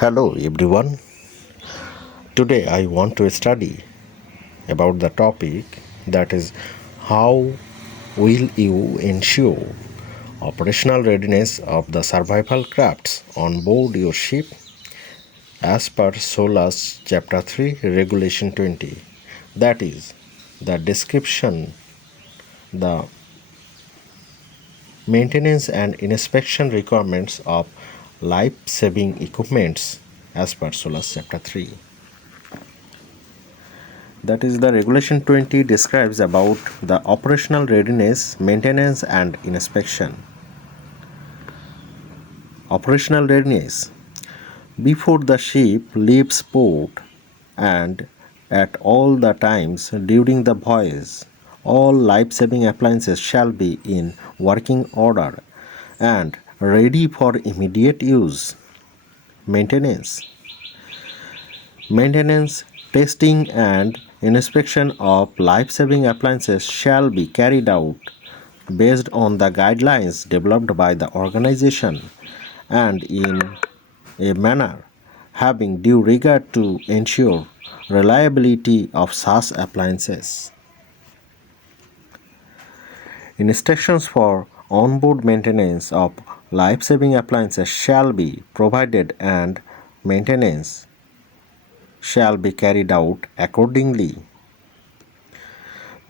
Hello everyone. Today I want to study about the topic that is how will you ensure operational readiness of the survival crafts on board your ship as per SOLAS chapter 3 regulation 20. That is the description, the maintenance and inspection requirements of life-saving equipments as per SOLAS chapter 3. That is, the regulation 20 describes about the operational readiness, maintenance and inspection. Operational readiness: before the ship leaves port and at all the times during the voyage, all life-saving appliances shall be in working order and ready for immediate use. Maintenance, testing and inspection of life-saving appliances shall be carried out based on the guidelines developed by the organization and in a manner having due regard to ensure reliability of such appliances. Instructions for onboard maintenance of life-saving appliances shall be provided and maintenance shall be carried out accordingly.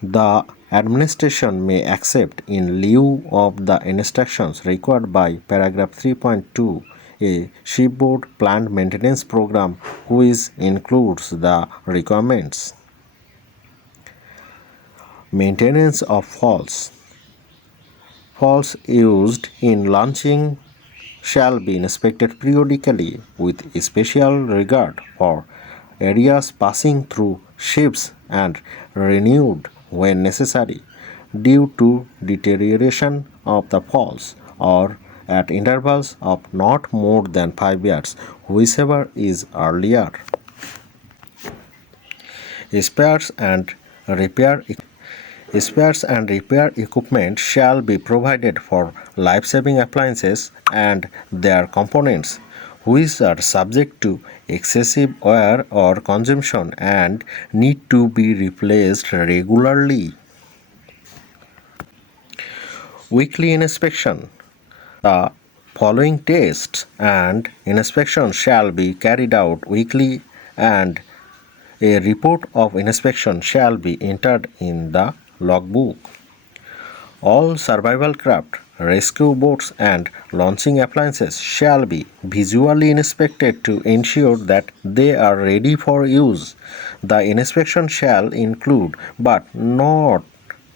The administration may accept in lieu of the instructions required by paragraph 3.2 a shipboard plant maintenance program which includes the requirements. Maintenance of falls. Falls used in launching shall be inspected periodically with special regard for areas passing through ships and renewed when necessary due to deterioration of the falls or at intervals of not more than 5 years, whichever is earlier. Spares and repair equipment shall be provided for life-saving appliances and their components which are subject to excessive wear or consumption and need to be replaced regularly. Weekly inspection. The following tests and inspections shall be carried out weekly and a report of inspection shall be entered in the logbook. All survival craft, rescue boats and launching appliances shall be visually inspected to ensure that they are ready for use. The inspection shall include but not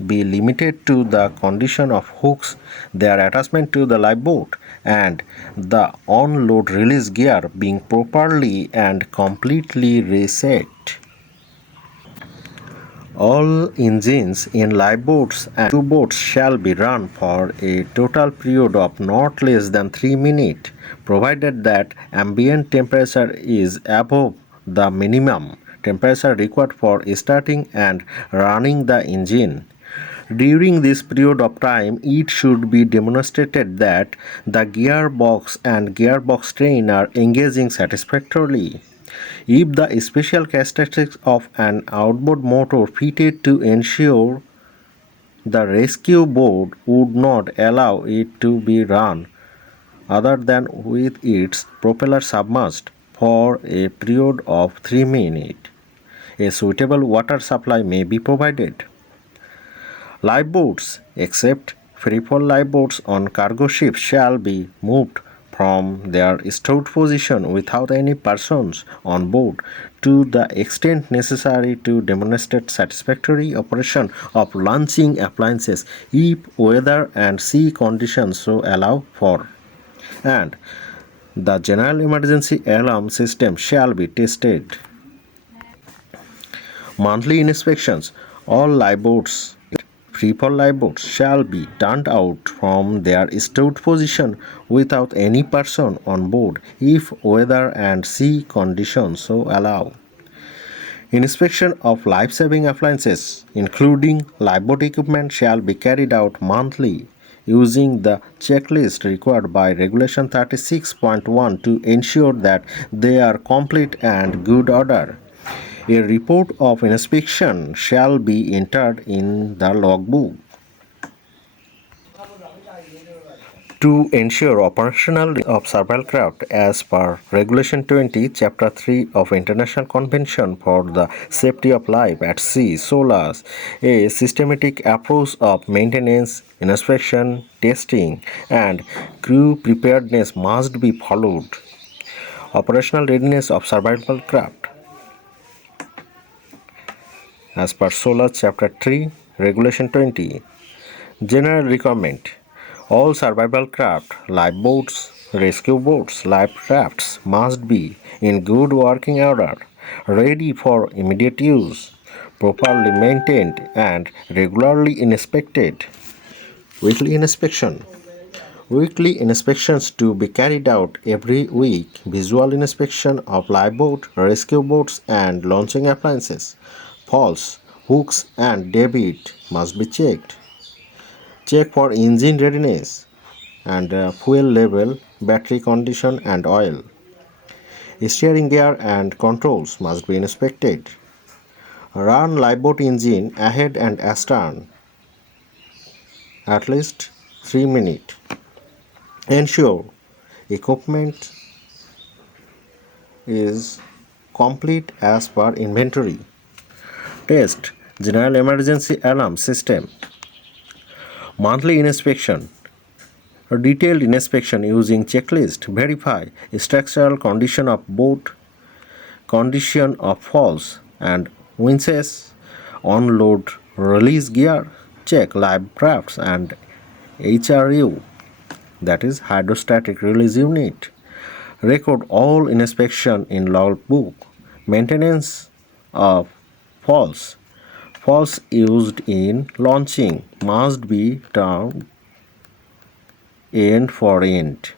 be limited to the condition of hooks, their attachment to the lifeboat, and the on-load release gear being properly and completely reset. All engines in lifeboats and two boats shall be run for a total period of not less than 3 minutes, provided that ambient temperature is above the minimum temperature required for starting and running the engine. During this period of time, it should be demonstrated that the gearbox and gearbox train are engaging satisfactorily. If the special characteristics of an outboard motor fitted to ensure the rescue boat would not allow it to be run other than with its propeller submerged for a period of 3 minutes, a suitable water supply may be provided. Lifeboats, except freefall lifeboats on cargo ships, shall be moved from their stored position without any persons on board to the extent necessary to demonstrate satisfactory operation of launching appliances if weather and sea conditions so allow for, and the general emergency alarm system shall be tested. Monthly inspections. All lifeboats, freefall lifeboats, shall be turned out from their stored position without any person on board if weather and sea conditions so allow. Inspection of life-saving appliances, including lifeboat equipment, shall be carried out monthly using the checklist required by Regulation 36.1 to ensure that they are complete and good order. A report of inspection shall be entered in the logbook. To ensure operational of survival craft as per Regulation 20, Chapter 3 of International Convention for the Safety of Life at Sea, SOLAS, a systematic approach of maintenance, inspection, testing, and crew preparedness must be followed. Operational readiness of survival craft. As per SOLAS Chapter 3, Regulation 20, General requirement. All survival craft, lifeboats, rescue boats, life rafts must be in good working order, ready for immediate use, properly maintained and regularly inspected. Weekly inspection. Weekly inspections to be carried out every week. Visual inspection of lifeboat, rescue boats and launching appliances. Falls, hooks and debit must be checked. Check for engine readiness and fuel level, battery condition and oil. Steering gear and controls must be inspected. Run lifeboat engine ahead and astern at least 3 minutes. Ensure equipment is complete as per inventory. Test general emergency alarm system. Monthly inspection. A detailed inspection using checklist. Verify structural condition of boat, condition of falls and winches, on-load release gear. Check live drafts and HRU, that is hydrostatic release unit. Record all inspection in logbook. Maintenance of falls. Falls used in launching must be turned end for end,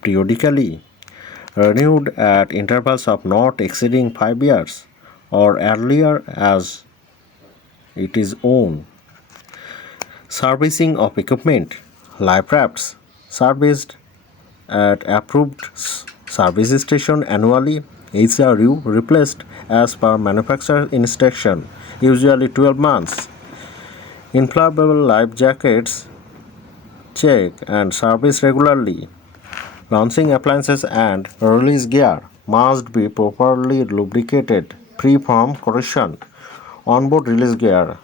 periodically, renewed at intervals of not exceeding 5 years or earlier as it is owned. Servicing of equipment. Life rafts serviced at approved service station annually. HRU replaced as per manufacturer instruction, usually 12 months. Inflatable life jackets check and service regularly. Launching appliances and release gear must be properly lubricated, free from corrosion. Onboard release gear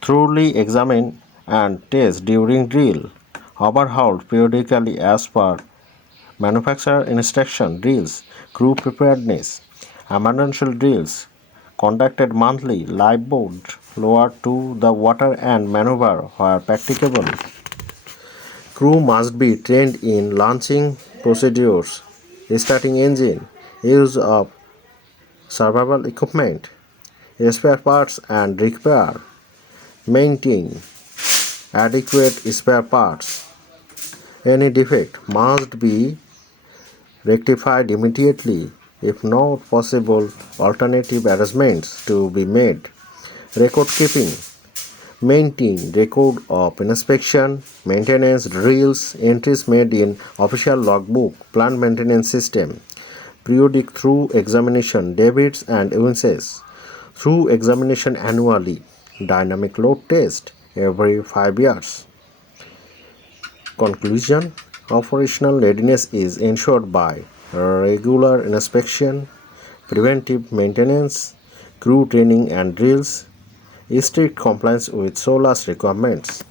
thoroughly examine and test during drill. Overhauled periodically as per manufacturer instruction. Drills, crew preparedness, emergency drills conducted monthly. Lifeboat lowered to the water and maneuver where practicable. Crew must be trained in launching procedures, starting engine, use of survival equipment, spare parts and repair. Maintain adequate spare parts. Any defect must be rectified immediately. If not possible, alternative arrangements to be made. Record keeping. Maintain record of inspection, maintenance, drills, entries made in official logbook, plant maintenance system, periodic through examination, debits and winches, through examination annually, dynamic load test every 5 years. Conclusion. Operational readiness is ensured by regular inspection, preventive maintenance, crew training and drills, strict compliance with SOLAS requirements.